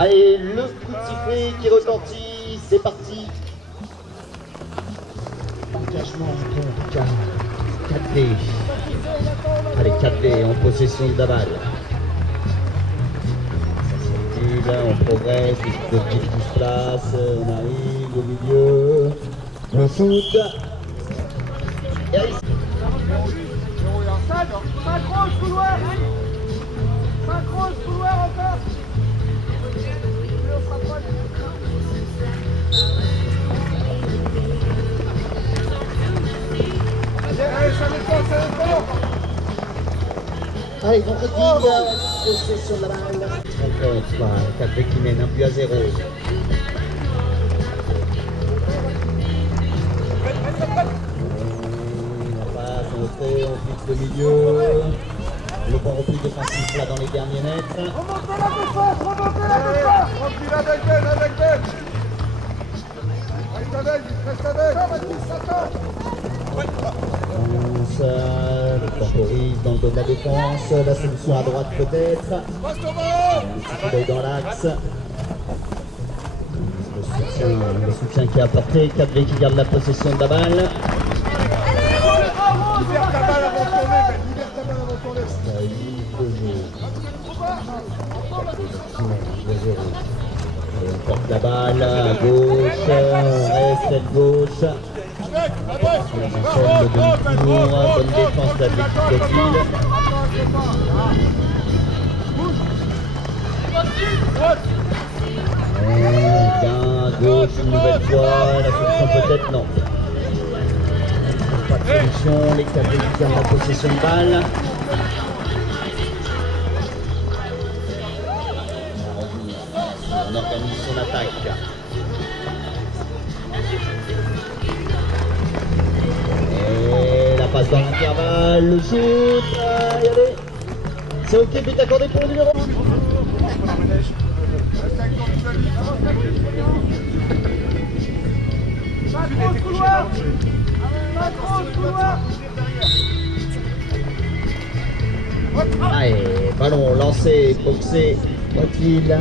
Allez, le coup de sifflet qui retentit, c'est parti. Engagement en tout cas. 4V. Allez, 4V en possession de la balle. Ça circule, on progresse, les équipes se placent, on arrive au milieu. Le foot. Et allez. Synchrone, couloir. Synchrone, couloir encore. Allez, ça dépend, ça dépend. Allez, contre possession de la balle. 4V qui mène 1-0. On fixe le milieu, le bon repli défensif là dans les derniers mètres. Remontez la défense, remontez la défense. Tranquille avec elle, avec elle. Reste avec. Attends. Le temporise dans le dos de la défense, la solution à droite peut-être. Un petit coup d'œil dans l'axe. Le soutien qui est apporté, 4V qui garde la possession de la balle. Libère ta balle avant de tourner, Ben. Libère ta balle avant de tourner. On porte la balle à gauche, on reste à gauche. Le demi-tour, bonne défense de l'Atlético de Lille. Bien à gauche une nouvelle fois, la solution peut-être non. Pas de solution, les 4 qui tiennent la possession de balle. On organise son attaque. Et la passe dans l'intervalle, le shoot, allez. C'est ok, but accordé pour le numéro. Synchrone, couloir. Synchrone, couloir. Allez, ballon lancé, boxé, Potville.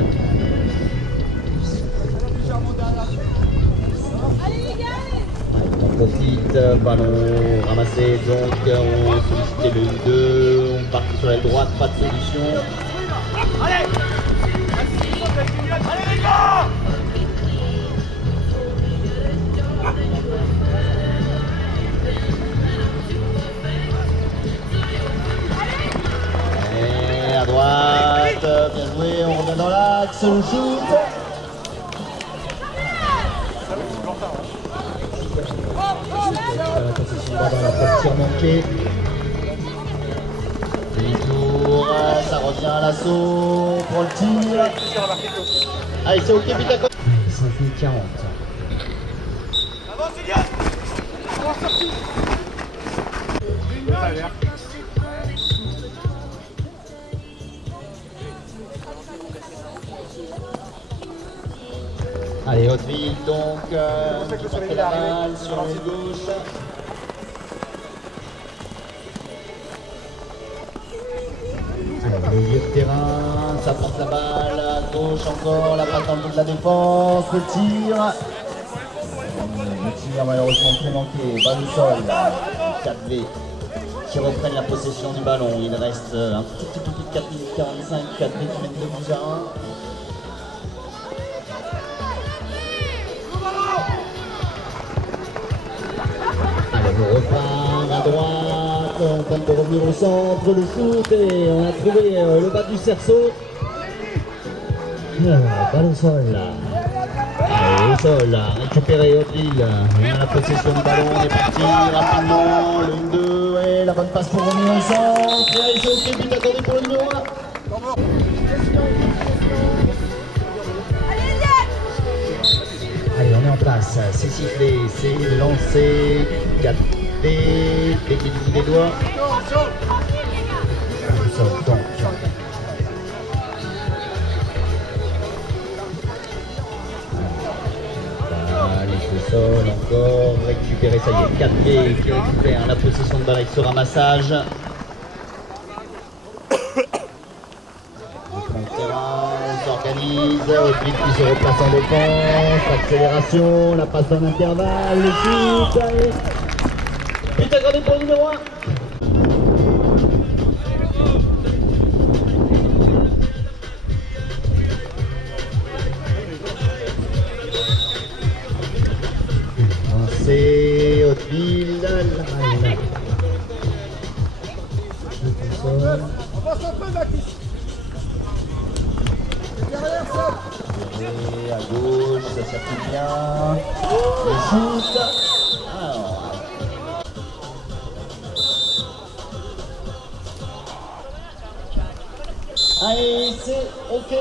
On profite, ballon ramassé, donc on sollicite le 2, on part sur la droite, pas de solution. Allez les gars. Et à droite, bien joué, on revient dans l'axe, le shoot. La possession de balle, après le tir manqué. Demi-tour, ça revient à l'assaut, on prend le tir. Allez, c'est ok, but à côté. 5 40. Avance, Elias. Avance, sorti. Allez, Hauteville donc, qui porte la balle sur l'aile gauche. Allez, milieu de terrain, ça porte la balle, à gauche encore, la passe dans le dos de la défense, le tir. Le tir malheureusement très manqué, balle au sol, 4V qui reprennent la possession du ballon. Il reste un tout petit peu plus de 4 minutes 45, 4V qui mènent 2 buts à 1. On repart à droite, on tente de revenir au centre, le shoot et on a trouvé le bas du cerceau. Balle au sol. Allez, au sol, récupéré Hauteville. On a la possession du ballon, on est parti rapidement. Le 2, et la bonne passe pour revenir au centre. Et allez, c'est ok, but accordé pour le numéro 1. Allez, on est en place, c'est sifflé, c'est lancé, 4V, dès des doigts. Donc. Allez, au sol, encore, récupérer, ça y est, 4V qui récupère la possession de balle avec ce ramassage. On s'organise. remise, Hauteville qui se replace en défense, accélération, la passe en intervalle, le shoot, allez. But accordé pour le numéro 1. C'est Hauteville, la balle. On va s'entrer, Maquis. Derrière ça. Et à gauche, ça circule bien. Le shoot. Alors. Allez, c'est ok.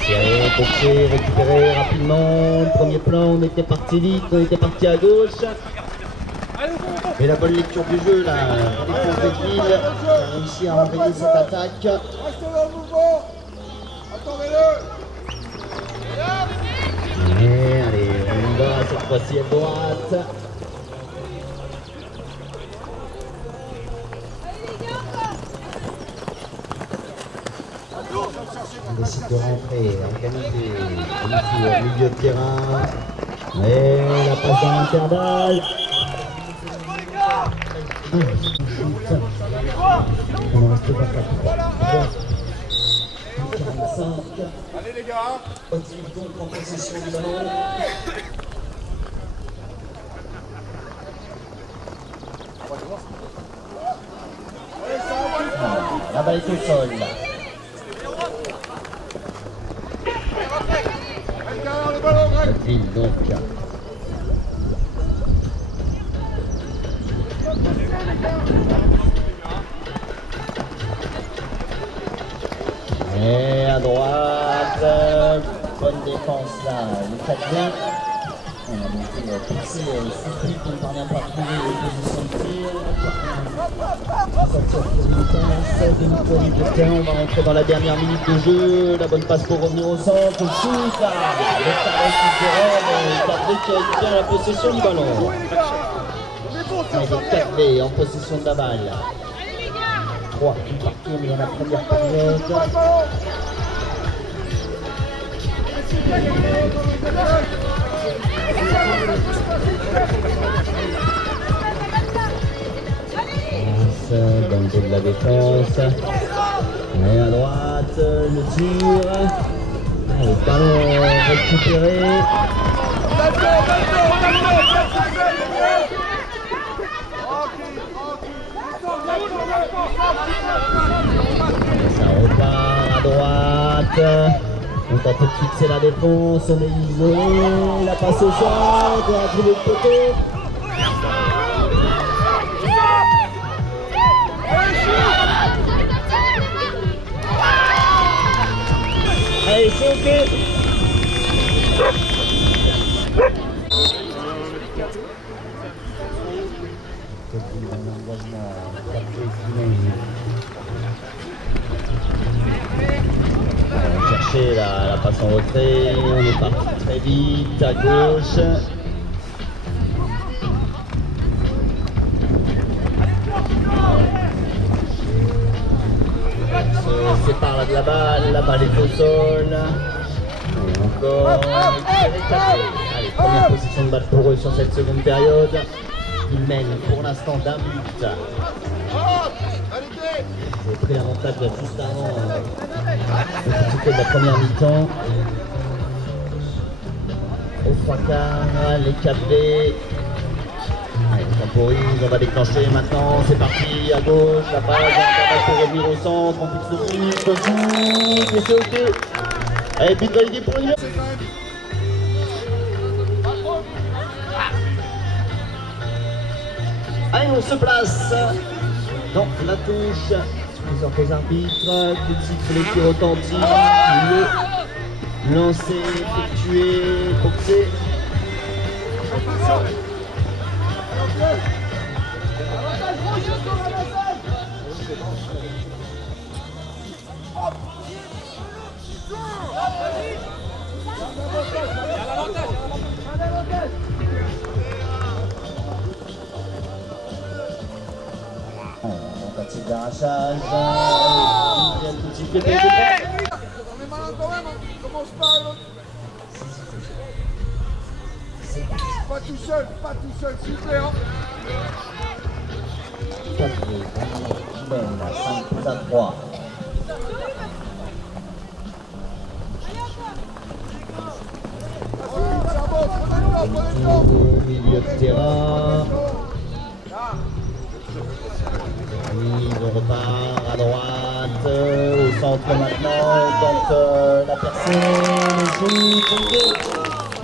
C'est boxé, récupéré rapidement. Premier plan, on était parti vite, on était parti à gauche. Et la bonne lecture du jeu, là, Hauteville a réussi à enrayer cette attaque. Restez dans le mouvement. Attendez-le. Et allez, on y va cette fois-ci à droite. On décide de rentrer, organiser, au milieu de terrain. Et la passe dans l'intervalle. On en reste pas 45. Allez les gars. Hauteville donc en possession du ballon. La balle est au sol. Allez derrière le ballon, Greg. Hauteville donc. Et à droite, bonne défense là, le 4-20. On a monté poussé Soupli qui ne parvient pas à trouver les positions de tir. Sortir pour une passe, demi-tour de terrain, on va rentrer dans la dernière minute de jeu. La bonne passe pour revenir au centre, le shoot là. Le carré qui se rend, Cadré qui récupère la possession du ballon. Allez, 4B en possession de la balle. 3 qui partout dans la première période. Dans le dos de la défense. Et à droite, le tir. Le ballon récupéré. Ça repart à droite. On tente de fixer la défense, on est isolé. La passe au centre, on a trouvé le poteau. Allez, c'est ok. On va chercher la passe en retrait, on est parti très vite à gauche. On se sépare de la balle est au sol. Et encore, allez, première position de balle pour eux sur cette seconde période. Ils mènent pour l'instant d'un but. Ils ont pris l'avantage juste avant le petit de la première mi-temps. Au 3 quarts, les 4B. Allez, on temporise, on va déclencher maintenant, c'est parti, à gauche, la balle, pour revenir au centre, on fixe le but, le shoot, et c'est ok. Allez, but validé pour une. Allez, on se place dans la touche. Plusieurs aux arbitres, tout de suite les tirs retentissent, le lancer, effectué, boxé. Tentative d'arrachage. Deuxième petit pied de On est malin quand même, on commence pas à l'autre. Pas tout seul, s'il vous plaît. Hein. 4 mène à 5 à 3. Au milieu de terrain. Oui, on repart à droite, au centre maintenant, on tente la percée, le shoot,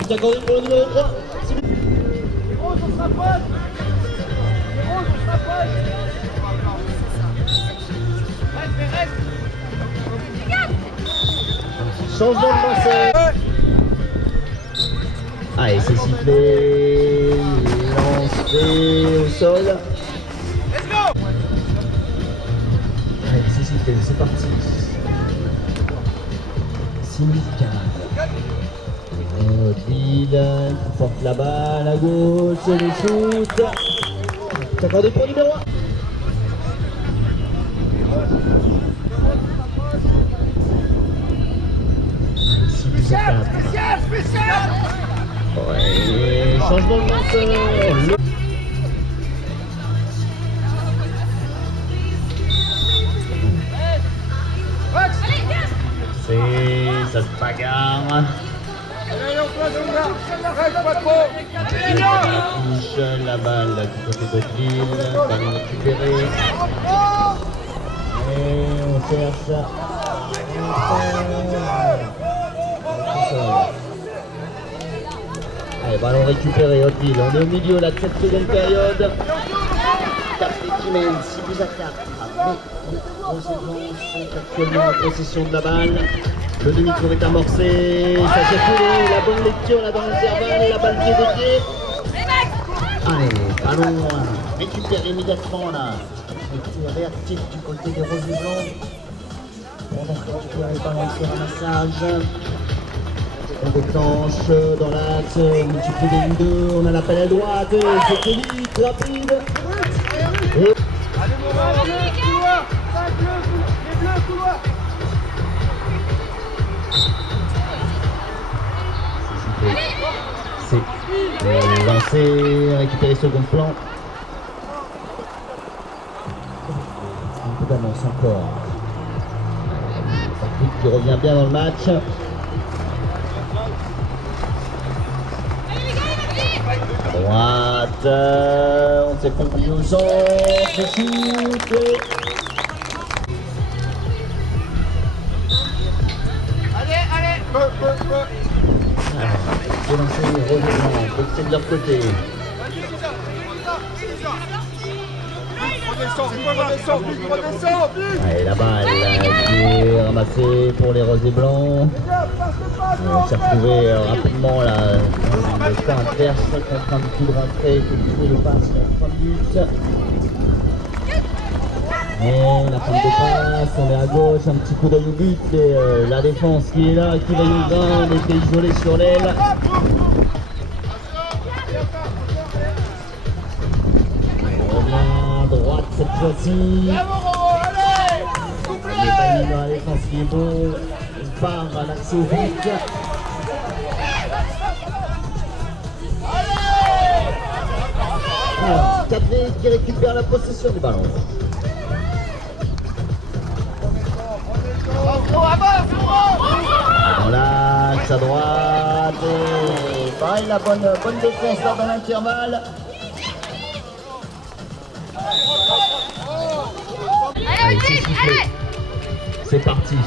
il y a encore une pour le numéro 3. Les roses, on se rapproche. Changement de lancé. Allez, c'est sifflé, lancé au sol. Allez, c'est sifflé, c'est parti. 6 musical. Odile qui porte la balle à gauche, le shoot. C'est encore 2 pour numéro 1. Spécial. Ouais, changement de lanceur. Ça se bagarre. Allez, on place, on garde. Reste pas trop. Touche la balle du côté d'Odile. Ballon récupéré. Et on cherche. Allez, ballon récupéré, Odile. On est au milieu là, de cette seconde période. Capri qui mène 6 buts à 4. Les sont actuellement en possession de la balle. Le demi-tour est amorcé. Ça circule. La bonne lecture là dans l'intervalle. La balle qui est dédiée. Allez, ballon récupéré immédiatement là. Été réactif du côté des Roses et Blancs. On va récupérer le ballon sur ramassage. On déclenche dans l'axe, on multiplie des U2, on a l'appel à droite, c'est vite, rapide. Et... Allez, mon gars, couloir. 5 bleus, les bleus, couloir. C'est lancé, récupérer second plan. Un peu d'avance encore. Patrick qui revient bien dans le match. Droite, on s'est conduit aux centres, le shoot. Allez. C'est lancé Rose et Blanc, c'est de leur côté. Redescends. Allez, la balle qui est ramassée pour les Roses et Blancs. On s'est retrouvé rapidement là, dans le camp adverse, contre un coup de rentrée, qui jouer le passe en 3 minutes. Et la fin de passe, on est à gauche, un petit coup d'œil au but, et la défense qui est là, qui va au grain, on était isolé sur l'aile. On revient à droite cette fois-ci. Il est pas mis dans la défense qui est bon. Il part à l'axe au but. Alors, Capri qui récupère la possession du ballon. Dans l'axe à droite. Et pareil, la bonne défense là dans l'intervalle. Allez, c'est sifflé. C'est parti.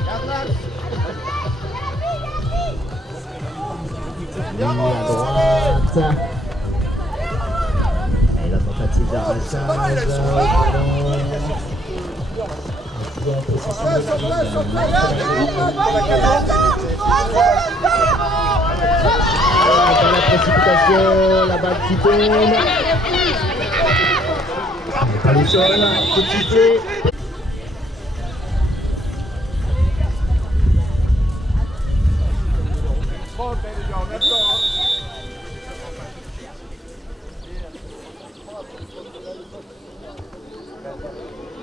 À droite. Et la tentative d'arrachage. Dans la précipitation, la balle qui tombe. Pas le sol, tout de suite. les gars, on attend.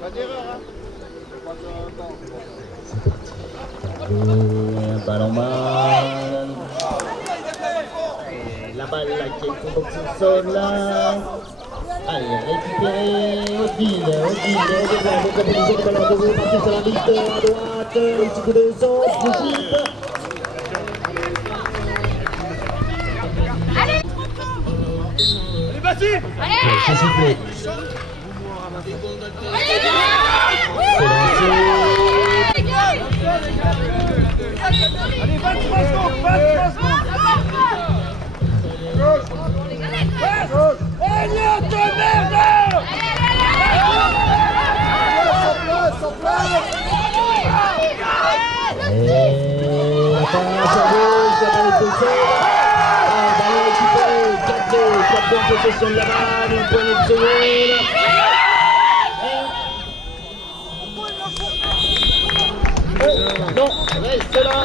Pas d'erreur, hein. Et balle en main. Et la balle là, qui est contre le sol là. Allez, récupéré Odile, le ballon de jeu, parti sur la liste à droite, un petit coup de centre, Brigitte. Allez, vas-y. C'est sifflé. C'est lancé. Allez, 23 secondes, 23 secondes. Gauche. Gauche. Elliot, merde. En place. Et la passe à gauche, la balle est au sol. Ballon récupéré, 4-2 en possession de la balle, une poignée de secondes. Non, reste là.